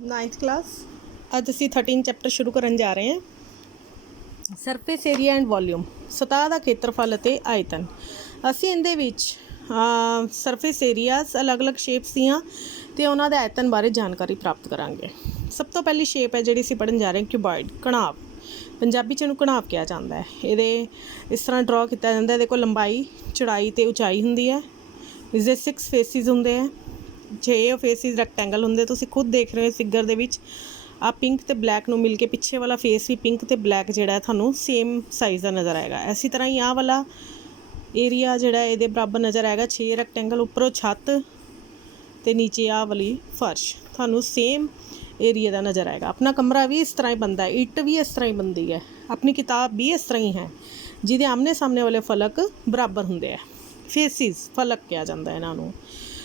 9th class ਅੱਜ ਅਸੀਂ 13 chapter ਸ਼ੁਰੂ ਕਰਨ ਜਾ ਰਹੇ ਹਾਂ। ਸਰਫੇਸ ਏਰੀਆ ਐਂਡ ਵੋਲਿਊਮ, ਸਤਹ ਦਾ ਖੇਤਰਫਲ ਅਤੇ ਆਇਤਨ। ਅਸੀਂ ਇਹਦੇ ਵਿੱਚ ਸਰਫੇਸ ਏਰੀਆਜ਼ ਅਲੱਗ-ਅਲੱਗ ਸ਼ੇਪਸ ਦੀਆਂ ਅਤੇ ਉਹਨਾਂ ਦੇ ਆਇਤਨ ਬਾਰੇ ਜਾਣਕਾਰੀ ਪ੍ਰਾਪਤ ਕਰਾਂਗੇ। ਸਭ ਤੋਂ ਪਹਿਲੀ ਸ਼ੇਪ ਹੈ ਜਿਹੜੀ ਅਸੀਂ ਪੜ੍ਹਨ ਜਾ ਰਹੇ ਹਾਂ, ਕਿਊਬॉइड, ਘਣਾਵ। ਪੰਜਾਬੀ 'ਚ ਇਹਨੂੰ ਘਣਾਵ ਕਿਹਾ ਜਾਂਦਾ ਹੈ। ਇਹਦੇ ਇਸ ਤਰ੍ਹਾਂ ਡਰਾ ਕੀਤਾ ਜਾਂਦਾ, ਇਹਦੇ ਕੋਲ ਲੰਬਾਈ, ਚੌੜਾਈ ਅਤੇ ਉਚਾਈ ਹੁੰਦੀ ਹੈ। ਇਸਦੇ 6 ਫੇਸਿਸ ਹੁੰਦੇ ਹੈ। 6 ਫੇਸਿਸ ਰੈਕਟੈਂਗਲ ਹੁੰਦੇ, ਤੁਸੀਂ ਖੁਦ ਦੇਖ ਰਹੇ ਹੋ ਫਿਗਰ ਦੇ ਵਿੱਚ। ਆ ਪਿੰਕ ਅਤੇ ਬਲੈਕ ਨੂੰ ਮਿਲ ਕੇ ਪਿੱਛੇ ਵਾਲਾ ਫੇਸ ਵੀ ਪਿੰਕ ਅਤੇ ਬਲੈਕ ਜਿਹੜਾ ਤੁਹਾਨੂੰ ਸੇਮ ਸਾਈਜ਼ ਦਾ ਨਜ਼ਰ ਆਏਗਾ। ਇਸੇ ਤਰ੍ਹਾਂ ਹੀ ਆਹ ਵਾਲਾ ਏਰੀਆ ਜਿਹੜਾ ਇਹਦੇ ਬਰਾਬਰ ਨਜ਼ਰ ਆਏਗਾ। 6 ਰੈਕਟੈਂਗਲ, ਉੱਪਰੋਂ ਛੱਤ ਅਤੇ ਨੀਚੇ ਆਹ ਵਾਲੀ ਫਰਸ਼ ਤੁਹਾਨੂੰ ਸੇਮ ਏਰੀਆ ਦਾ ਨਜ਼ਰ ਆਏਗਾ। ਆਪਣਾ ਕਮਰਾ ਵੀ ਇਸ ਤਰ੍ਹਾਂ ਹੀ ਬਣਦਾ ਹੈ, ਇੱਟ ਵੀ ਇਸ ਤਰ੍ਹਾਂ ਹੀ ਬਣਦੀ ਹੈ, ਆਪਣੀ ਕਿਤਾਬ ਵੀ ਇਸ ਤਰ੍ਹਾਂ ਹੀ ਹੈ, ਜਿਹਦੇ ਆਮਨੇ ਸਾਹਮਣੇ ਵਾਲੇ ਫਲਕ ਬਰਾਬਰ ਹੁੰਦੇ ਆ। ਫੇਸਿਸ ਫਲਕ ਕਿਹਾ ਜਾਂਦਾ ਇਹਨਾਂ ਨੂੰ।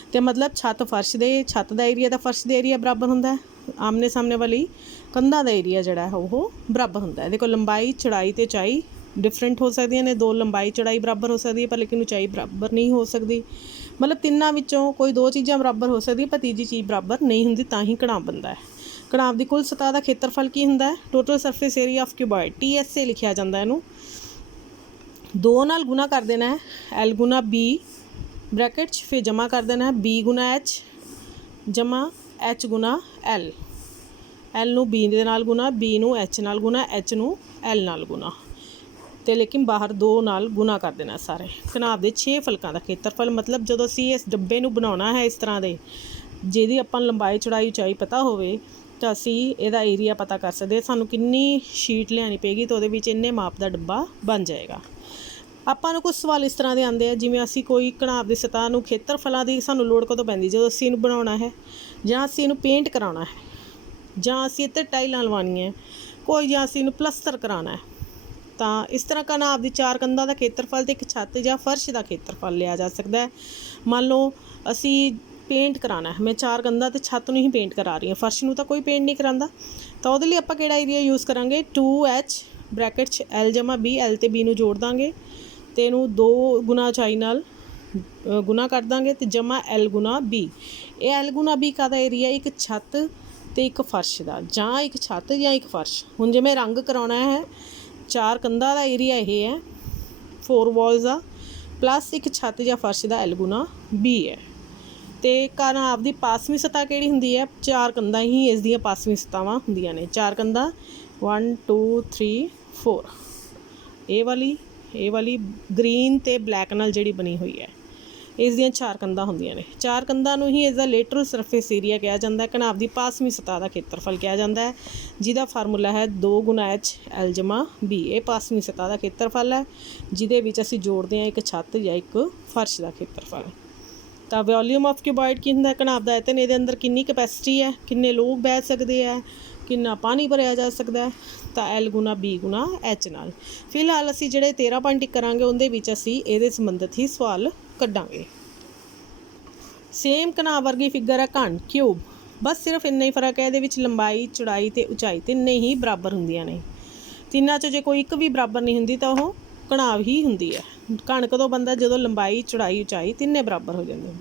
ਅਤੇ ਮਤਲਬ ਛੱਤ ਦਾ ਏਰੀਆ ਦਾ ਫਰਸ਼ ਦੇ ਏਰੀਆ ਬਰਾਬਰ ਹੁੰਦਾ ਹੈ। ਆਮਨੇ ਸਾਹਮਣੇ ਵਾਲੀ ਕੰਧਾਂ ਦਾ ਏਰੀਆ ਜਿਹੜਾ ਹੈ ਉਹ ਬਰਾਬਰ ਹੁੰਦਾ ਹੈ। ਇਹਦੇ ਕੋਲ ਲੰਬਾਈ, ਚੌੜਾਈ ਅਤੇ ਉਚਾਈ ਡਿਫਰੈਂਟ ਹੋ ਸਕਦੀਆਂ ਨੇ। 2 ਲੰਬਾਈ ਚੌੜਾਈ ਬਰਾਬਰ ਹੋ ਸਕਦੀ ਹੈ, ਪਰ ਲੇਕਿਨ ਉਚਾਈ ਬਰਾਬਰ ਨਹੀਂ ਹੋ ਸਕਦੀ। ਮਤਲਬ ਤਿੰਨਾਂ ਵਿੱਚੋਂ ਕੋਈ 2 ਚੀਜ਼ਾਂ ਬਰਾਬਰ ਹੋ ਸਕਦੀ, ਪਰ ਤੀਜੀ ਚੀਜ਼ ਬਰਾਬਰ ਨਹੀਂ ਹੁੰਦੀ, ਤਾਂ ਹੀ ਘਣਾਵ ਬਣਦਾ ਹੈ। ਘਣਾਵ ਦੀ ਕੁੱਲ ਸਤਹ ਦਾ ਖੇਤਰਫਲ ਕੀ ਹੁੰਦਾ ਹੈ? Total surface area of cuboid, TSA ਲਿਖਿਆ ਜਾਂਦਾ ਇਹਨੂੰ। 2 ਨਾਲ ਗੁਣਾ ਕਰ ਦੇਣਾ ਹੈ, L ਗੁਣਾ B ਬ੍ਰੈਕਟ 'ਚ, ਫਿਰ ਜਮ੍ਹਾਂ ਕਰ ਦੇਣਾ ਹੈ B ਗੁਣਾ H ਜਮ੍ਹਾਂ H ਗੁਣਾ L। L ਨੂੰ B ਦੇ ਨਾਲ ਗੁਣਾ, B ਨੂੰ H ਨਾਲ ਗੁਣਾ, H ਨੂੰ L ਨਾਲ ਗੁਣਾ, ਅਤੇ ਲੇਕਿਨ ਬਾਹਰ 2 ਨਾਲ ਗੁਣਾ ਕਰ ਦੇਣਾ ਸਾਰੇ। ਘਣਾਵ ਦੇ 6 ਫਲਕਾਂ ਦਾ ਖੇਤਰਫਲ, ਮਤਲਬ ਜਦੋਂ ਅਸੀਂ ਇਸ ਡੱਬੇ ਨੂੰ ਬਣਾਉਣਾ ਹੈ ਇਸ ਤਰ੍ਹਾਂ ਦੇ, ਜਿਹਦੀ ਆਪਾਂ ਨੂੰ ਲੰਬਾਈ, ਚੌੜਾਈ, ਉਚਾਈ ਪਤਾ ਹੋਵੇ, ਤਾਂ ਅਸੀਂ ਇਹਦਾ ਏਰੀਆ ਪਤਾ ਕਰ ਸਕਦੇ। ਸਾਨੂੰ ਕਿੰਨੀ ਸ਼ੀਟ ਲਿਆਉਣੀ ਪਏਗੀ ਤਾਂ ਉਹਦੇ ਵਿੱਚ ਇੰਨੇ ਮਾਪ ਦਾ ਡੱਬਾ ਬਣ ਜਾਏਗਾ। ਆਪਾਂ ਨੂੰ ਕੁਝ ਸਵਾਲ ਇਸ ਤਰ੍ਹਾਂ ਦੇ ਆਉਂਦੇ ਆ, ਜਿਵੇਂ ਅਸੀਂ ਕੋਈ ਘਣਾਵ ਦੀ ਸਤਹ ਨੂੰ ਖੇਤਰਫਲਾਂ ਦੀ ਸਾਨੂੰ ਲੋੜ ਕਦੋਂ ਪੈਂਦੀ? ਜਦੋਂ ਅਸੀਂ ਇਹਨੂੰ ਬਣਾਉਣਾ ਹੈ, ਜਾਂ ਅਸੀਂ ਇਹਨੂੰ ਪੇਂਟ ਕਰਾਉਣਾ ਹੈ, ਜਾਂ ਅਸੀਂ ਇੱਥੇ ਟਾਈਲਾਂ ਲਵਾਉਣੀਆਂ ਕੋਈ, ਜਾਂ ਅਸੀਂ ਇਹਨੂੰ ਪਲਸਤਰ ਕਰਾਉਣਾ ਹੈ। ਤਾਂ ਇਸ ਤਰ੍ਹਾਂ ਘਣਾਵ ਦੀ 4 ਕੰਧਾਂ ਦਾ ਖੇਤਰਫਲ ਅਤੇ 1 ਛੱਤ ਜਾਂ ਫਰਸ਼ ਦਾ ਖੇਤਰਫਲ ਲਿਆ ਜਾ ਸਕਦਾ ਹੈ। ਮੰਨ ਲਓ ਅਸੀਂ ਪੇਂਟ ਕਰਾਉਣਾ ਹੈ, ਮੈਂ 4 ਕੰਧਾਂ ਅਤੇ ਛੱਤ ਨੂੰ ਹੀ ਪੇਂਟ ਕਰਾ ਰਹੀ ਹਾਂ, ਫਰਸ਼ ਨੂੰ ਤਾਂ ਕੋਈ ਪੇਂਟ ਨਹੀਂ ਕਰਾਉਂਦਾ, ਤਾਂ ਉਹਦੇ ਲਈ ਆਪਾਂ ਕਿਹੜਾ ਏਰੀਆ ਯੂਜ਼ ਕਰਾਂਗੇ? 2H ਬ੍ਰੈਕਟ 'ਚ L ਜਮ੍ਹਾਂ B, L ਅਤੇ B ਨੂੰ ਜੋੜ ਦਾਂਗੇ ਅਤੇ ਇਹਨੂੰ 2 ਗੁਣਾ ਉਚਾਈ ਨਾਲ ਗੁਣਾ ਕਰ ਦਾਂਗੇ ਅਤੇ ਜਮ੍ਹਾਂ L ਗੁਣਾ B। ਇਹ L ਗੁਣਾ B ਕਾਹਦਾ ਏਰੀਆ? 1 ਛੱਤ ਅਤੇ 1 ਫਰਸ਼ ਦਾ, ਜਾਂ 1 ਛੱਤ ਜਾਂ 1 ਫਰਸ਼। ਹੁਣ ਜਿਵੇਂ ਰੰਗ ਕਰਾਉਣਾ ਹੈ, 4 ਕੰਧਾਂ ਦਾ ਏਰੀਆ ਇਹ ਹੈ, 4 ਵਾਲਸ ਦਾ, ਪਲੱਸ 1 ਛੱਤ ਜਾਂ ਫਰਸ਼ ਦਾ L ਗੁਣਾ B ਹੈ। ਅਤੇ ਘਣਾਵ ਦੀ ਪਾਸਵੀਂ ਸਤਹ ਕਿਹੜੀ ਹੁੰਦੀ ਹੈ? 4 ਕੰਧਾਂ ਹੀ ਇਸ ਦੀਆਂ ਪਾਸਵੀਂ ਸਤਹਾਂ ਹੁੰਦੀਆਂ ਨੇ। 4 ਕੰਧਾਂ 1 2 3 4, ਇਹ ਵਾਲੀ ਗਰੀਨ ਅਤੇ ਬਲੈਕ ਨਾਲ ਜਿਹੜੀ ਬਣੀ ਹੋਈ ਹੈ, ਇਸ ਦੀਆਂ 4 ਕੰਧਾਂ ਹੁੰਦੀਆਂ ਨੇ। 4 ਕੰਧਾਂ ਨੂੰ ਹੀ ਇਸਦਾ ਲੇਟਰਲ ਸਰਫੇਸ ਏਰੀਆ ਕਿਹਾ ਜਾਂਦਾ। ਘਣਾਵ ਦੀ ਪਾਸਵੀਂ ਸਤਹ ਦਾ ਖੇਤਰਫਲ ਕਿਹਾ ਜਾਂਦਾ ਹੈ, ਜਿਹਦਾ ਫਾਰਮੂਲਾ ਹੈ 2 ਗੁਣਾ H L ਜਮ੍ਹਾਂ B। ਇਹ ਪਾਸਵੀਂ ਸਤਹ ਦਾ ਖੇਤਰਫਲ ਹੈ, ਜਿਹਦੇ ਵਿੱਚ ਅਸੀਂ ਜੋੜਦੇ ਹਾਂ 1 ਛੱਤ ਜਾਂ 1 ਫਰਸ਼ ਦਾ ਖੇਤਰਫਲ। ਤਾਂ ਵੋਲੀਅਮ ਆਫ ਕਿਊਬॉइड ਕੀ ਹੁੰਦਾ? ਘਣਾਵ ਦਾ ਆਇਤਨ। ਇਹਦੇ ਅੰਦਰ ਕਿੰਨੀ ਕੈਪੈਸਿਟੀ ਹੈ, ਕਿੰਨੇ ਲੋਕ ਬੈਠ ਸਕਦੇ ਹੈ, ਕਿੰਨਾ ਪਾਣੀ ਭਰਿਆ ਜਾ ਸਕਦਾ ਹੈ, ਤਾਂ L ਗੁਣਾ B ਗੁਣਾ H ਨਾਲ। ਫਿਲਹਾਲ ਅਸੀਂ ਜਿਹੜੇ 13 ਪੁਆਇੰਟ ਟਿਕ ਕਰਾਂਗੇ, ਉਹਦੇ ਵਿੱਚ ਅਸੀਂ ਇਹਦੇ ਸੰਬੰਧਿਤ ਹੀ ਸਵਾਲ ਕੱਢਾਂਗੇ। ਸੇਮ ਘਣਾਵ ਵਰਗੀ ਫਿਗਰ ਹੈ ਘਣ, ਕਿਊਬ। ਬਸ ਸਿਰਫ ਇੰਨਾ ਹੀ ਫ਼ਰਕ ਹੈ, ਇਹਦੇ ਵਿੱਚ ਲੰਬਾਈ, ਚੌੜਾਈ ਅਤੇ ਉਚਾਈ ਤਿੰਨੇ ਹੀ ਬਰਾਬਰ ਹੁੰਦੀਆਂ ਨੇ। ਤਿੰਨਾਂ 'ਚੋਂ ਜੇ ਕੋਈ ਇੱਕ ਵੀ ਬਰਾਬਰ ਨਹੀਂ ਹੁੰਦੀ ਤਾਂ ਉਹ ਘਣਾਵ ਹੀ ਹੁੰਦੀ ਹੈ। ਘਣ ਕਦੋਂ ਬਣਦਾ? ਜਦੋਂ ਲੰਬਾਈ, ਚੌੜਾਈ, ਉਚਾਈ ਤਿੰਨੇ ਬਰਾਬਰ ਹੋ ਜਾਂਦੇ ਨੇ।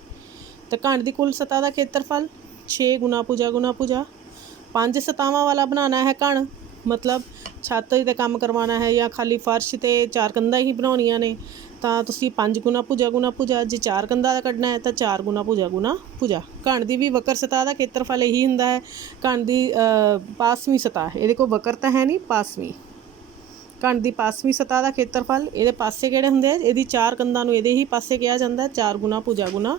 ਤਾਂ ਘਣ ਦੀ ਕੁੱਲ ਸਤਹ ਦਾ ਖੇਤਰਫਲ 6 ਗੁਣਾ ਭੁਜਾ ਗੁਣਾ ਭੁਜਾ। 5 ਸਤਹਾਂ ਵਾਲਾ ਬਣਾਉਣਾ ਹੈ ਘਣ, ਮਤਲਬ ਛੱਤ 'ਤੇ ਕੰਮ ਕਰਵਾਉਣਾ ਹੈ ਜਾਂ ਖਾਲੀ ਫਰਸ਼ ਅਤੇ 4 ਕੰਧਾਂ ਹੀ ਬਣਾਉਣੀਆਂ ਨੇ, ਤਾਂ ਤੁਸੀਂ 5 ਗੁਣਾ ਭੁਜਾ ਗੁਣਾ ਭੁਜਾ। ਜੇ 4 ਕੰਧਾਂ ਦਾ ਕੱਢਣਾ ਹੈ ਤਾਂ 4 ਗੁਣਾ ਭੁਜਾ ਗੁਣਾ ਭੁਜਾ। ਘਣ ਦੀ ਵੀ ਵਕਰ ਸਤਹ ਦਾ ਖੇਤਰਫਲ ਇਹੀ ਹੁੰਦਾ ਹੈ। ਘਣ ਦੀ ਪਾਸਵੀਂ ਸਤਹ, ਇਹਦੇ ਕੋਲ ਵਕਰ ਤਾਂ ਹੈ ਨਹੀਂ, ਪਾਸਵੀਂ। ਘਣ ਦੀ ਪਾਸਵੀਂ ਸਤਹ ਦਾ ਖੇਤਰਫਲ, ਇਹਦੇ ਪਾਸੇ ਕਿਹੜੇ ਹੁੰਦੇ ਆ? ਇਹਦੀ 4 ਕੰਧਾਂ ਨੂੰ ਇਹਦੇ ਹੀ ਪਾਸੇ ਕਿਹਾ ਜਾਂਦਾ, 4 ਗੁਣਾ ਭੁਜਾ ਗੁਣਾ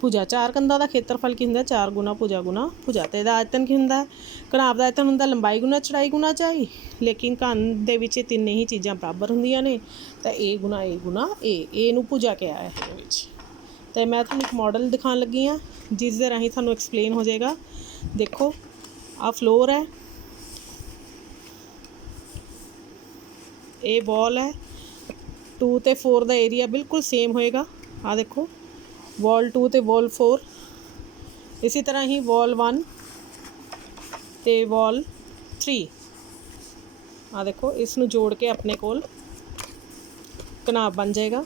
ਭੁਜਾ। 4 ਕੰਧਾਂ ਦਾ ਖੇਤਰਫਲ ਕੀ ਹੁੰਦਾ? 4 ਗੁਣਾ ਭੁਜਾ ਗੁਣਾ ਭੁਜਾ। ਅਤੇ ਇਹਦਾ ਆਇਤਨ ਕੀ ਹੁੰਦਾ? ਘਣਾਵ ਦਾ ਆਇਤਨ ਹੁੰਦਾ ਲੰਬਾਈ ਗੁਣਾ ਚੌੜਾਈ ਗੁਣਾ ਉਚਾਈ, ਲੇਕਿਨ ਘਣ ਦੇ ਵਿੱਚ ਇਹ ਤਿੰਨੇ ਹੀ ਚੀਜ਼ਾਂ ਬਰਾਬਰ ਹੁੰਦੀਆਂ ਨੇ, ਤਾਂ A ਗੁਣਾ A ਗੁਣਾ A ਨੂੰ ਭੁਜਾ ਕਿਹਾ ਹੈ ਇਹਦੇ ਵਿੱਚ। ਅਤੇ ਮੈਂ ਤੁਹਾਨੂੰ ਇੱਕ ਮਾਡਲ ਦਿਖਾਉਣ ਲੱਗੀ ਹਾਂ, ਜਿਸ ਦੇ ਰਾਹੀਂ ਤੁਹਾਨੂੰ ਐਕਸਪਲੇਨ ਹੋ ਜਾਏਗਾ। ਦੇਖੋ, ਆਹ ਫਲੋਰ ਹੈ, ਇਹ ਵਾਲ ਹੈ। 2 ਅਤੇ 4 ਦਾ ਏਰੀਆ ਬਿਲਕੁਲ ਸੇਮ ਹੋਏਗਾ। ਆਹ ਦੇਖੋ, ਵਾਲ 2 ਅਤੇ ਵਾਲ 4। ਇਸੇ ਤਰ੍ਹਾਂ ਹੀ ਵਾਲ 1 ਅਤੇ ਵਾਲ 3। ਆਹ ਦੇਖੋ, ਇਸ ਨੂੰ ਜੋੜ ਕੇ ਆਪਣੇ ਕੋਲ ਘਣਾਵ ਬਣ ਜਾਏਗਾ।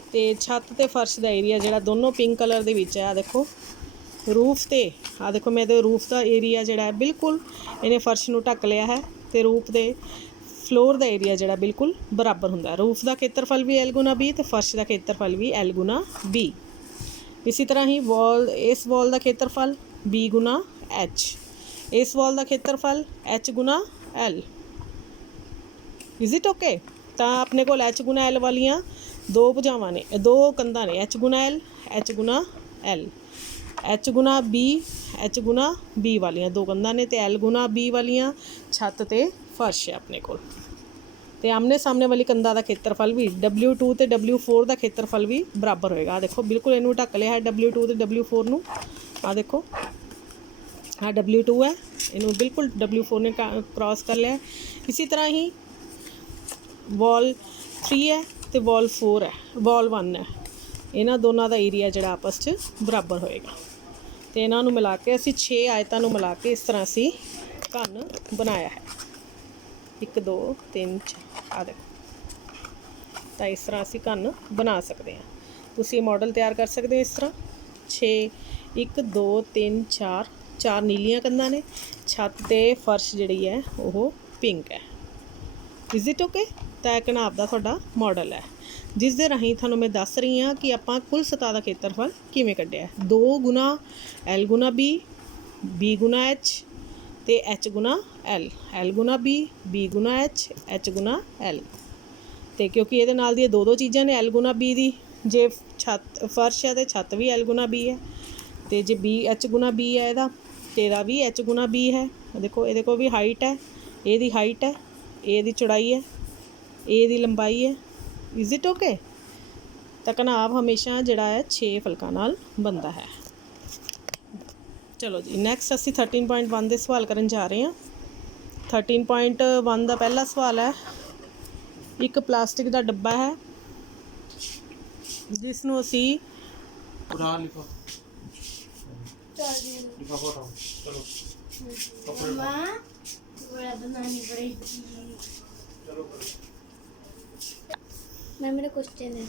ਅਤੇ ਛੱਤ ਅਤੇ ਫਰਸ਼ ਦਾ ਏਰੀਆ ਜਿਹੜਾ ਦੋਨੋਂ ਪਿੰਕ ਕਲਰ ਦੇ ਵਿੱਚ ਹੈ, ਆਹ ਦੇਖੋ, रूफ ते आ देखो मैं रूफ का एरिया जिहड़ा है बिल्कुल इन्हें फर्श नूं ढक लिया है तो रूफ दे फ्लोर का एरिया जिहड़ा बिल्कुल बराबर हुंदा। रूफ का खेत्रफल भी L गुना B तो फर्श का खेत्रफल भी L गुना B। इसी तरह ही वॉल इस वॉल का खेत्रफल B गुना H, इस वॉल का खेत्रफल H Guna L। Is it okay? तो अपने को H गुना L वालियां दो भुजावां ने, दो कंधां ने, H गुना L H गुना L, H गुना B H गुना B वालियां दो कंधां ने, तो L गुना B वालियां छत ते फर्श है अपने कोल। तो आमने सामने वाली कंधा का खेत्रफल भी W2 तो W4 का खेत्रफल भी बराबर होएगा। आ देखो बिल्कुल इनू ढक लिया है W2 तो W4 नू। आ देखो हाँ W2 है, इनू बिल्कुल W4 ने क्रॉस कर लिया है। इसी तरह ही वॉल 3 है तो वॉल 4 है, वॉल 1 है। इन्हां दोनों का एरिया जिहड़ा आपस च बराबर होएगा। तो इन्हां नूं मिला के असीं 6 आयतां नूं मिला के इस तरह असीं घन बनाया है। 1 2 3 4 आ देखो। तो इस तरह असीं घन बना सकते हैं। तुसीं मॉडल तैयार कर सकते हो इस तरह 6 1 2 3 4 4 नीलियां कंधां ने, छत ते फर्श जिहड़ी है वो पिंक है। Is it okay? तो एक घनाब का तुहाडा मॉडल है जिस दे राहीं तुहानूं मैं दस रही हाँ कि आपां कुल सतह का खेत्रफल किवें कढिया है। 2 गुना L गुना B, B गुना H ते H गुना L, L गुना B, B गुना H, H गुना L। तो क्योंकि ये नाल दी दो चीज़ां ने L गुना B दी, जे छत फर्श है तो छत भी L गुना B है, तो जे B H गुना B है इहदा तो इहदा भी H गुना B है। देखो ये को भी हाइट है, ये दी हाइट है, ए दी चौड़ाई है, ए दी लंबाई है। Is it okay? तो घनाब हमेशा जिहड़ा है 6 फलकां नाल बनता है। चलो जी नैक्सट असीं 13.1 दे सवाल करन जा रहे हैं। 13.1 का पहला सवाल है, एक प्लास्टिक का डब्बा है जिसनूं असीं मैम मेरा क्वेश्चन है,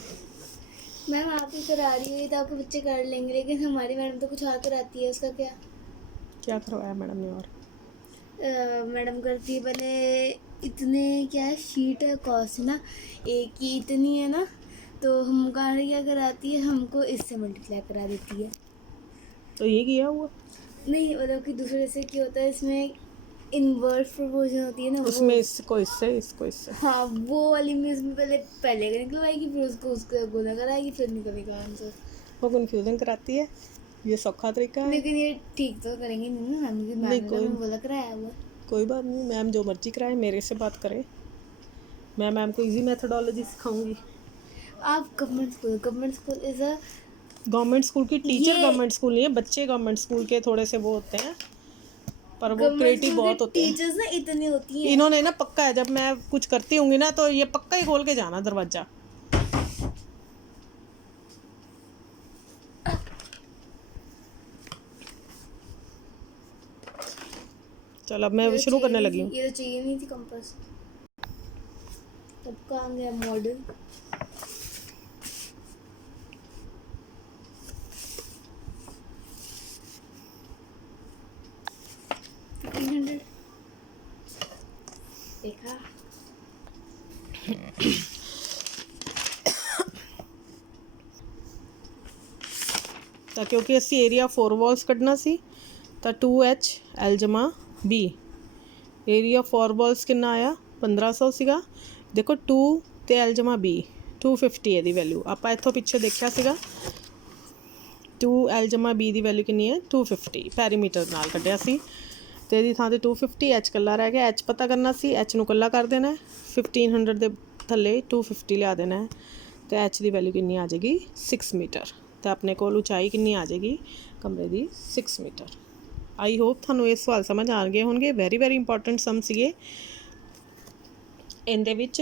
मैम आप ही करा रही हुई तो आपके बच्चे कर लेंगे, लेकिन हमारी मैडम तो कुछ और कराती है, उसका क्या? क्या करवाया मैडम ने? और मैडम करती है पहले इतने क्या है शीट है कॉस्ट ना, एक की इतनी है ना, तो हम क्या कराती है, हमको इससे मल्टीप्लाई करा देती है। तो ये किया हुआ नहीं मतलब कि दूसरे से क्या होता है, इसमें इनवर्स प्रोपोर्शन होती है ना, उसमें इसको इससे हाँ वो वाली में इसमें पहले निकलवाएगी, फिर उसको उसका गुना कराएगी, फिर निकलेगा आंसर। वो कन्फ्यूजन कराती है। ये सौखा तरीका है, लेकिन ये ठीक तो करेंगे नहीं ना, हमने नहीं कोई बोला कराया हुआ। कोई बात नहीं, मैम जो मर्जी कराए, मेरे से बात करें, मैं मैम को इजी मेथडोलॉजी सिखाऊंगी। आप government school is a government school की टीचर गवर्नमेंट स्कूल नहीं है, बच्चे गवर्नमेंट स्कूल के थोड़े से वो होते हैं, पर वो क्रिएटिव बहुत होते हैं। टीचर्स ना इतनी होती हैं। इन्होंने ना पक्का है, जब मैं कुछ करती होंगी ना तो ये पक्का ही खोल के जाना दरवाजा। चल अब मैं शुरू करने लगी हूँ। ये तो चाहिए नहीं थी कंपास, तब कहाँ गया मॉडल? देखा तो क्योंकि असी एरिया 4 वॉल्स कढ़ना सी तो 2H L जमा B, एरिया 4 वॉल्स कितना आया 1500 सीगा। देखो 2 ते L जमा B 250 ਇਹਦੀ ਵੈਲਿਊ ਆਪਾਂ ਇੱਥੋਂ ਪਿੱਛੇ ਦੇਖਿਆ ਸੀਗਾ। 2 L ਜਮਾ B ਦੀ ਵੈਲਿਊ ਕਿੰਨੀ ਹੈ 250 ਪੈਰੀਮੀਟਰ ਨਾਲ ਕੱਢਿਆ ਸੀ ਤੇ ਇਹਦੀ ਥਾਂ ਤੇ 250 H ਕੱਲਾ ਰਹਿ ਗਿਆ। H ਪਤਾ ਕਰਨਾ ਸੀ, H ਨੂੰ ਕੱਲਾ ਕਰ ਦੇਣਾ, 1500 ਦੇ ਥੱਲੇ 250 ਲਿਆ ਦੇਣਾ ਤੇ H ਦੀ ਵੈਲਿਊ ਕਿੰਨੀ ਆ ਜਾਏਗੀ 6 ਮੀਟਰ ਤੇ ਆਪਣੇ ਕੋਲ ਉਚਾਈ ਕਿੰਨੀ ਆ ਜਾਏਗੀ ਕਮਰੇ ਦੀ 6 ਮੀਟਰ। आई होप थानू ये सवाल समझ आ गए होंगे। वेरी वेरी इंपॉर्टेंट सम सीगे इहदे विच।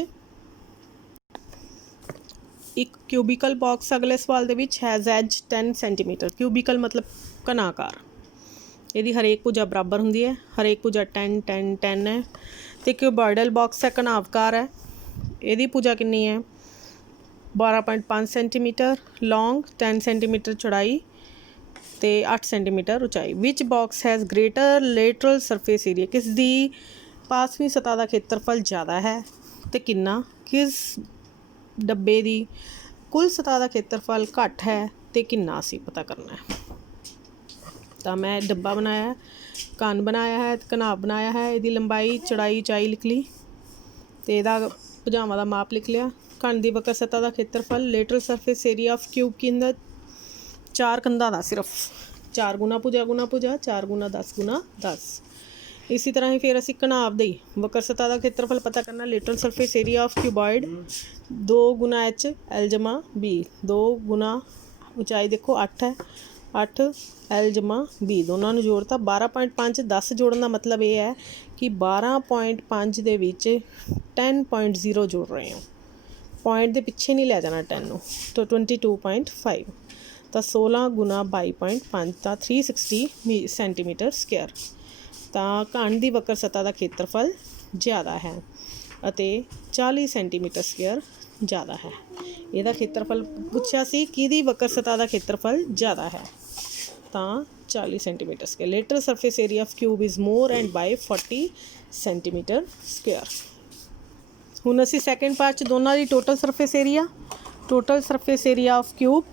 एक क्यूबिकल बॉक्स अगले सवाल दे which has edge 10 centimetre. Cubical मतलब घनाकार, ਇਹਦੀ हरेक भुजा बराबर होंदी है, हरेक भुजा 10 10 10 है। तो क्यूबॉइडल बॉक्स है घनावकार है, ਇਹਦੀ भुजा कितनी है 12.5 सेंटीमीटर लॉन्ग, 10 सेंटीमीटर चौड़ाई ਤੇ 8 ਸੈਂਟੀਮੀਟਰ ਉਚਾਈ। Which box has greater lateral surface area, ਕਿਸ ਦੀ ਪਾਸਵੀਂ ਸਤ੍ਹਾ ਦਾ ਖੇਤਰਫਲ ਜ਼ਿਆਦਾ ਹੈ ਤੇ ਕਿੰਨਾ। ਕਿਸ ਡੱਬੇ ਦੀ ਕੁੱਲ ਸਤ੍ਹਾ ਦਾ ਖੇਤਰਫਲ ਘੱਟ ਹੈ ਤੇ ਕਿੰਨਾ ਅਸੀਂ ਪਤਾ ਕਰਨਾ ਹੈ। ਤਾਂ ਮੈਂ ਡੱਬਾ ਬਣਾਇਆ, ਕੰਨ ਬਣਾਇਆ ਹੈ, ਘਨਾਬ ਬਣਾਇਆ ਹੈ, ਇਹਦੀ ਲੰਬਾਈ ਚੌੜਾਈ ਉਚਾਈ ਲਿਖ ਲਈ ਤੇ ਇਹਦਾ ਭੁਜਾਵਾਂ ਦਾ ਮਾਪ ਲਿਖ ਲਿਆ। ਕੰਨ ਦੀ ਵਕਰ ਸਤ੍ਹਾ ਦਾ ਖੇਤਰਫਲ, ਲੇਟਰਲ ਸਰਫੇਸ ਏਰੀਆ ਆਫ ਕਿਊਬ ਕਿੰਨਾ 4 ਕੰਧਾਂ ਦਾ ਸਿਰਫ 4 ਗੁਣਾ ਭੁਜਾ 4 ਗੁਣਾ 10 ਗੁਣਾ 10। ਇਸੇ ਤਰ੍ਹਾਂ ਹੀ ਫਿਰ ਅਸੀਂ ਘਨਾਬ ਦੀ ਵਕਰ ਸਤ੍ਹਾ ਦਾ ਖੇਤਰਫਲ ਪਤਾ ਕਰਨਾ, ਲੇਟਰਲ ਸਰਫੇਸ ਏਰੀਆ ਆਫ ਕਿਊਬॉइड 2 ਗੁਣਾ H L ਜਮਾ B, 2 ਗੁਣਾ ਉਚਾਈ ਦੇਖੋ 8 ਹੈ, 8 L ਜਮਾ B, ਦੋਨਾਂ ਨੂੰ ਜੋੜਤਾ 12.5। 10 ਜੋੜਨ ਦਾ ਮਤਲਬ ਇਹ ਹੈ ਕਿ 12.5 ਦੇ ਵਿੱਚ 10.0 ਜੋੜ ਰਹੇ ਹੋ, ਪੁਆਇੰਟ ਦੇ ਪਿੱਛੇ ਨਹੀਂ ਲੈ ਜਾਣਾ 10 ਨੂੰ, ਤਾਂ 22.5 ਤਾਂ 16 ਗੁਣਾ 22.5 ਤਾਂ 360 ਸੈਂਟੀਮੀਟਰ ਸਕੁਅਰ। ਤਾਂ ਘਣ ਦੀ ਵਕਰ ਸਤ੍ਹਾ ਦਾ ਖੇਤਰਫਲ ਜ਼ਿਆਦਾ ਹੈ ਅਤੇ 40 ਸੈਂਟੀਮੀਟਰ ਸਕੁਅਰ ਜ਼ਿਆਦਾ ਹੈ। ਇਹਦਾ ਖੇਤਰਫਲ ਪੁੱਛਿਆ ਸੀ ਕਿਹਦੀ ਵਕਰ ਸਤ੍ਹਾ ਦਾ ਖੇਤਰਫਲ ਜ਼ਿਆਦਾ ਹੈ, ਤਾਂ 40 centimetre square. Lateral surface area of cube is more and by 40 centimetre square. ਹੁਣ ਅਸੀਂ ਸੈਕਿੰਡ ਪਾਰਟ 'ਚ ਦੋਨਾਂ ਦੀ total surface area of cube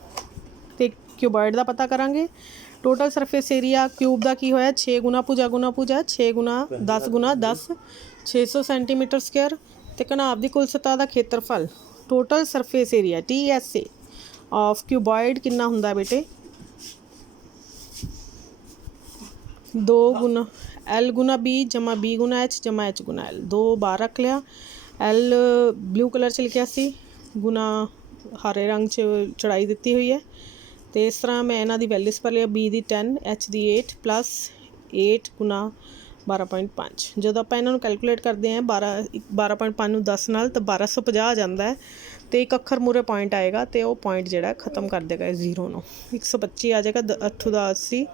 ਤੇ ਕਿਊਬॉइड ਦਾ ਪਤਾ ਕਰਾਂਗੇ। ਟੋਟਲ ਸਰਫੇਸ ਏਰੀਆ ਕਿਊਬ ਦਾ ਕੀ ਹੋਇਆ 6 ਗੁਣਾ ਭੁਜਾ 6 ਗੁਣਾ 10 ਗੁਣਾ 10 600 ਸੈਂਟੀਮੀਟਰ ਸਕੁਅਰ। ਤੇ ਘਨਾਬ ਦੀ ਕੁੱਲ ਸਤ੍ਹਾ ਦਾ ਖੇਤਰਫਲ total surface area TSA of cuboid ਕਿੰਨਾ ਹੁੰਦਾ ਬੇਟੇ 2 ਗੁਣਾ L ਗੁਣਾ B ਜਮਾ B ਗੁਣਾ H ਜਮਾ H ਗੁਣਾ L। 2 ਬਾਹਰ ਰੱਖ ਲਿਆ, L ਬਲੂ ਕਲਰ 'ਚ ਲਿਖਿਆ ਸੀ, ਗੁਣਾ ਹਰੇ ਰੰਗ 'ਚ ਚੜਾਈ ਦਿੱਤੀ ਹੋਈ ਹੈ। ਤੇ ਇਸ ਤਰ੍ਹਾਂ ਮੈਂ ਇਹਨਾਂ ਦੀ ਵੈਲਿਊਸ ਭਰ ਲਿਆ, B ਦੀ 10 H ਦੀ 8 ਪਲੱਸ 8 ਗੁਣਾ 12.5। ਜਦੋਂ ਆਪਾਂ ਇਹਨਾਂ ਨੂੰ ਕੈਲਕੂਲੇਟ ਕਰਦੇ ਹਾਂ 12.5 ਨੂੰ 10 ਨਾਲ ਤਾਂ 1250 ਆ ਜਾਂਦਾ ਹੈ ਅਤੇ ਇੱਕ ਅੱਖਰ ਮੂਹਰੇ ਪੁਆਇੰਟ ਆਏਗਾ ਅਤੇ ਉਹ ਪੁਆਇੰਟ ਜਿਹੜਾ ਖ਼ਤਮ ਕਰ ਦੇਗਾ 0 ਨੂੰ। 125 ਆ ਜਾਏਗਾ, 8 ਦਾ 80,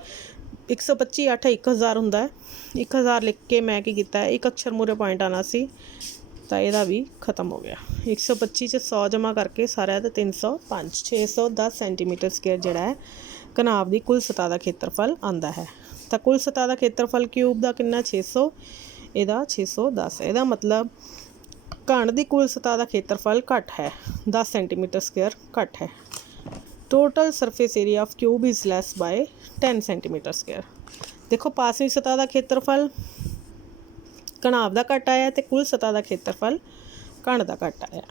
125 8 1000 ਹੁੰਦਾ ਹੈ। 1000 ਲਿਖ ਕੇ ਮੈਂ ਕੀ ਕੀਤਾ, ਇੱਕ ਅਕਸ਼ਰ ਮੂਹਰੇ ਪੁਆਇੰਟ ਆਉਣਾ ਸੀ ਤਾਂ ਇਹਦਾ ਵੀ ਖ਼ਤਮ ਹੋ ਗਿਆ। 125 'ਚ 100 ਜਮ੍ਹਾਂ ਕਰਕੇ ਸਾਰਿਆਂ ਦਾ 305 610 ਸੈਂਟੀਮੀਟਰ ਸਕੁਅਰ ਜਿਹੜਾ ਹੈ ਘਨਾਬ ਦੀ ਕੁੱਲ ਸਤ੍ਹਾ ਦਾ ਖੇਤਰਫਲ ਆਉਂਦਾ ਹੈ। ਤਾਂ ਕੁੱਲ ਸਤ੍ਹਾ ਦਾ ਖੇਤਰਫਲ ਕਿਊਬ ਦਾ ਕਿੰਨਾ 600, ਇਹਦਾ 610। ਇਹਦਾ ਮਤਲਬ ਘਣ ਦੀ ਕੁੱਲ ਸਤ੍ਹਾ ਦਾ ਖੇਤਰਫਲ ਘੱਟ ਹੈ, 10 ਸੈਂਟੀਮੀਟਰ ਸਕੁਅਰ ਘੱਟ ਹੈ। Total surface area of cube is less by 10 centimetre square. ਦੇਖੋ ਪਾਸਵੀਂ ਸਤ੍ਹਾ ਦਾ ਖੇਤਰਫਲ ਘਣਾਬ ਦਾ ਘੱਟ ਆਇਆ ਅਤੇ ਕੁੱਲ ਸਤ੍ਹਾ ਦਾ ਖੇਤਰਫਲ ਘਣ ਦਾ ਘੱਟ ਆਇਆ।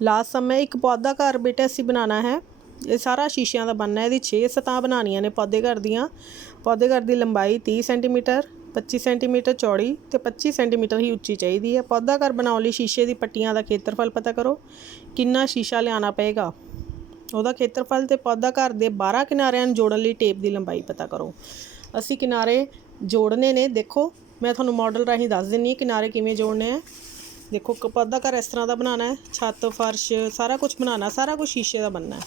ਲਾਸਟ ਸਮ ਹੈ, ਇੱਕ ਪੌਦਾ ਘਰ ਬੇਟੇ ਅਸੀਂ ਬਣਾਉਣਾ ਹੈ। ਇਹ ਸਾਰਾ ਸ਼ੀਸ਼ਿਆਂ ਦਾ ਬਣਨਾ, ਇਹਦੀ 6 ਸਤਹਾਂ ਬਣਾਉਣੀਆਂ ਨੇ ਪੌਦੇ ਘਰ ਦੀਆਂ। ਪੌਦੇ ਘਰ ਦੀ ਲੰਬਾਈ 30 ਸੈਂਟੀਮੀਟਰ, 25 ਸੈਂਟੀਮੀਟਰ ਚੌੜੀ ਅਤੇ 25 ਸੈਂਟੀਮੀਟਰ ਹੀ ਉੱਚੀ ਚਾਹੀਦੀ ਹੈ। ਪੌਦਾ ਘਰ ਬਣਾਉਣ ਲਈ ਸ਼ੀਸ਼ੇ ਦੀ ਪੱਟੀਆਂ ਦਾ ਖੇਤਰਫਲ ਪਤਾ ਕਰੋ। ਕਿੰਨਾ ਸ਼ੀਸ਼ਾ ਲਿਆਉਣਾ ਪਏਗਾ ਉਹਦਾ ਖੇਤਰਫਲ, ਅਤੇ ਪੌਦਾ ਘਰ ਦੇ 12 ਕਿਨਾਰਿਆਂ ਨੂੰ ਜੋੜਨ ਲਈ ਟੇਪ ਦੀ ਲੰਬਾਈ ਪਤਾ ਕਰੋ। ਅਸੀਂ ਕਿਨਾਰੇ ਜੋੜਨੇ ਨੇ, ਦੇਖੋ ਮੈਂ ਤੁਹਾਨੂੰ ਮਾਡਲ ਰਾਹੀਂ ਦੱਸ ਦਿੰਦੀ ਹਾਂ ਕਿਨਾਰੇ ਕਿਵੇਂ ਜੋੜਨੇ ਹੈ। ਦੇਖੋ ਪੌਦਾ ਘਰ ਇਸ ਤਰ੍ਹਾਂ ਦਾ ਬਣਾਉਣਾ ਹੈ, ਛੱਤ ਫਰਸ਼ ਸਾਰਾ ਕੁਛ ਬਣਾਉਣਾ, ਸਾਰਾ ਕੁਛ ਸ਼ੀਸ਼ੇ ਦਾ ਬਣਨਾ ਹੈ।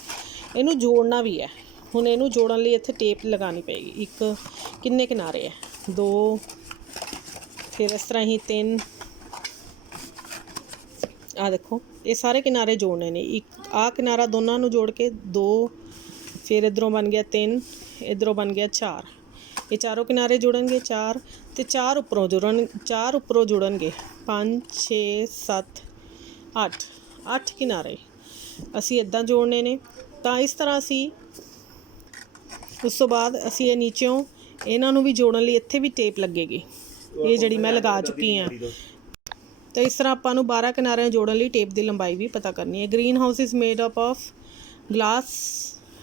ਇਹਨੂੰ ਜੋੜਨਾ ਵੀ ਹੈ। ਹੁਣ ਇਹਨੂੰ ਜੋੜਨ ਲਈ ਇੱਥੇ ਟੇਪ ਲਗਾਉਣੀ ਪਏਗੀ। ਇੱਕ ਕਿੰਨੇ ਕਿਨਾਰੇ ਹੈ 2, ਫਿਰ ਇਸ ਤਰ੍ਹਾਂ ਹੀ 3, ਆਹ ਦੇਖੋ ਇਹ ਸਾਰੇ ਕਿਨਾਰੇ ਜੋੜਨੇ ਨੇ। ਇੱਕ ਆਹ ਕਿਨਾਰਾ ਦੋਨਾਂ ਨੂੰ ਜੋੜ ਕੇ 2, ਫਿਰ ਇੱਧਰੋਂ ਬਣ ਗਿਆ 3, ਇੱਧਰੋਂ ਬਣ ਗਿਆ 4, ਇਹ ਚਾਰੋਂ ਕਿਨਾਰੇ ਜੁੜਨਗੇ 4 ਅਤੇ 4 ਉੱਪਰੋਂ ਜੁੜਨਗੇ 5 6 7 8, 8 ਕਿਨਾਰੇ ਅਸੀਂ ਇੱਦਾਂ ਜੋੜਨੇ ਨੇ। ਤਾਂ ਇਸ ਤਰ੍ਹਾਂ ਅਸੀਂ ਉਸ ਤੋਂ ਬਾਅਦ ਅਸੀਂ ਇਹ ਨੀਚੋਂ ਇਹਨਾਂ ਨੂੰ ਵੀ ਜੋੜਨ ਲਈ ਇੱਥੇ ਵੀ ਟੇਪ ਲੱਗੇਗੀ, ਇਹ ਜਿਹੜੀ ਮੈਂ ਲਗਾ ਚੁੱਕੀ ਹਾਂ। ਤਾਂ ਇਸ ਤਰ੍ਹਾਂ ਆਪਾਂ ਨੂੰ 12 ਕਿਨਾਰਿਆਂ ਜੋੜਨ ਲਈ ਟੇਪ ਦੀ ਲੰਬਾਈ ਵੀ ਪਤਾ ਕਰਨੀ ਹੈ। Green house is made up of glass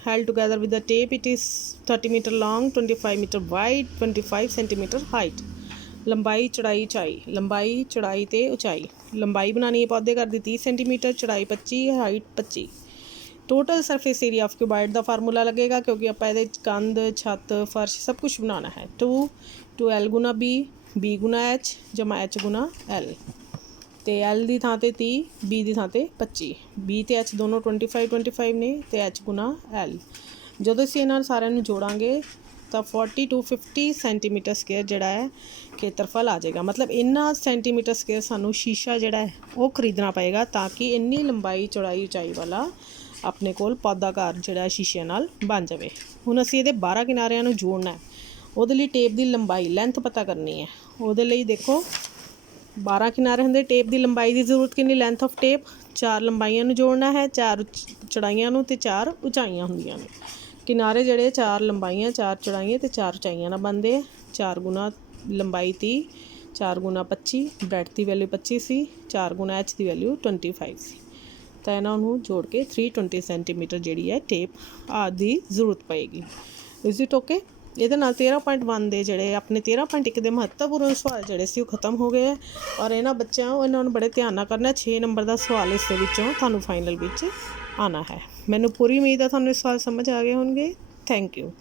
held together with the tape. It is 30 meter long, 25 meter wide, 25 centimeter height. ਲੰਬਾਈ ਚੌੜਾਈ ਉਚਾਈ, ਲੰਬਾਈ ਚੌੜਾਈ ਅਤੇ ਉਚਾਈ। ਲੰਬਾਈ ਬਣਾਉਣੀ ਹੈ ਪੌਦੇ ਘਰ ਦੀ 30 ਸੈਂਟੀਮੀਟਰ, ਚੌੜਾਈ 25, height 25। Total surface area of cuboid ਦਾ ਫਾਰਮੂਲਾ ਲੱਗੇਗਾ ਕਿਉਂਕਿ ਆਪਾਂ ਇਹਦੇ ਕੰਧ ਛੱਤ ਫਰਸ਼ ਸਭ ਕੁਛ ਬਣਾਉਣਾ ਹੈ। 2 L ਗੁਣਾ B, B ਗੁਣਾ H ਜਮਾ H ਗੁਣਾ L। ਅਤੇ L ਦੀ ਥਾਂ 'ਤੇ 30, B ਦੀ ਥਾਂ 'ਤੇ 25। B ਅਤੇ H ਦੋਨੋਂ 25 ਨੇ ਅਤੇ H ਗੁਣਾ L। ਜਦੋਂ ਅਸੀਂ ਇਹਨਾਂ ਸਾਰਿਆਂ ਨੂੰ ਜੋੜਾਂਗੇ ਤਾਂ 40 to 50 ਸੈਂਟੀਮੀਟਰ ਸਕੁਅਰ ਜਿਹੜਾ ਹੈ ਖੇਤਰਫਲ ਆ ਜਾਏਗਾ। ਮਤਲਬ ਇੰਨਾ ਸੈਂਟੀਮੀਟਰ ਸਕੁਅਰ ਸਾਨੂੰ ਸ਼ੀਸ਼ਾ ਜਿਹੜਾ ਹੈ ਉਹ ਖਰੀਦਣਾ ਪਏਗਾ ਤਾਂ ਕਿ ਇੰਨੀ ਲੰਬਾਈ ਚੌੜਾਈ ਉਚਾਈ ਵਾਲਾ ਆਪਣੇ ਕੋਲ ਪੌਦਾ ਘਰ ਜਿਹੜਾ ਸ਼ੀਸ਼ੇ ਨਾਲ ਬਣ ਜਾਵੇ। ਹੁਣ ਅਸੀਂ ਇਹਦੇ 12 ਕਿਨਾਰਿਆਂ ਨੂੰ ਜੋੜਨਾ ਹੈ। ਉਹਦੇ ਲਈ ਟੇਪ ਦੀ ਲੰਬਾਈ ਲੈਂਥ ਪਤਾ ਕਰਨੀ ਹੈ। ਉਹਦੇ ਲਈ ਦੇਖੋ 12 ਕਿਨਾਰੇ ਹੁੰਦੇ, ਟੇਪ ਦੀ ਲੰਬਾਈ ਦੀ ਜ਼ਰੂਰਤ ਕਿੰਨੀ, ਲੈਂਥ ਆਫ ਟੇਪ 4 ਲੰਬਾਈਆਂ ਨੂੰ ਜੋੜਨਾ ਹੈ, 4 ਚੜਾਈਆਂ ਨੂੰ ਤੇ 4 ਉਚਾਈਆਂ ਹੁੰਦੀਆਂ ਨੇ। ਕਿਨਾਰੇ ਜਿਹੜੇ 4 ਲੰਬਾਈਆਂ 4 ਚੜਾਈਆਂ ਤੇ 4 ਉਚਾਈਆਂ ਨਾਲ ਬਣਦੇ ਆ। 4 ਗੁਣਾ ਲੰਬਾਈ 30, 4 ਗੁਣਾ 25, ਬ੍ਰੈਡਥ ਦੀ ਵੈਲਿਊ 25 ਸੀ, 4 ਗੁਣਾ ਐਚ ਦੀ ਵੈਲਿਊ 25 ਸੀ। ਤਾਂ ਇਹਨਾਂ ਨੂੰ ਜੋੜ ਕੇ 320 ਸੈਂਟੀਮੀਟਰ ਜਿਹੜੀ ਹੈ ਟੇਪ ਆਦਿ ਦੀ ਜ਼ਰੂਰਤ ਪਏਗੀ। Is it okay? ਇਹਦੇ ਨਾਲ 13.1 ਦੇ ਜਿਹੜੇ ਆਪਣੇ 13.1 ਦੇ ਮਹੱਤਵਪੂਰਨ ਸਵਾਲ ਜਿਹੜੇ ਸੀ ਉਹ ਖਤਮ ਹੋ ਗਏ ਹੈ। ਔਰ ਇਹਨਾਂ ਨੂੰ ਬੜੇ ਧਿਆਨ ਨਾਲ ਕਰਨਾ। 6 ਨੰਬਰ ਦਾ ਸਵਾਲ ਇਸ ਦੇ ਵਿੱਚੋਂ ਤੁਹਾਨੂੰ ਫਾਈਨਲ ਵਿੱਚ ਆਉਣਾ ਹੈ। ਮੈਨੂੰ ਪੂਰੀ ਉਮੀਦ ਹੈ ਤੁਹਾਨੂੰ ਇਹ ਸਵਾਲ ਸਮਝ ਆ ਗਏ ਹੋਣਗੇ। Thank you.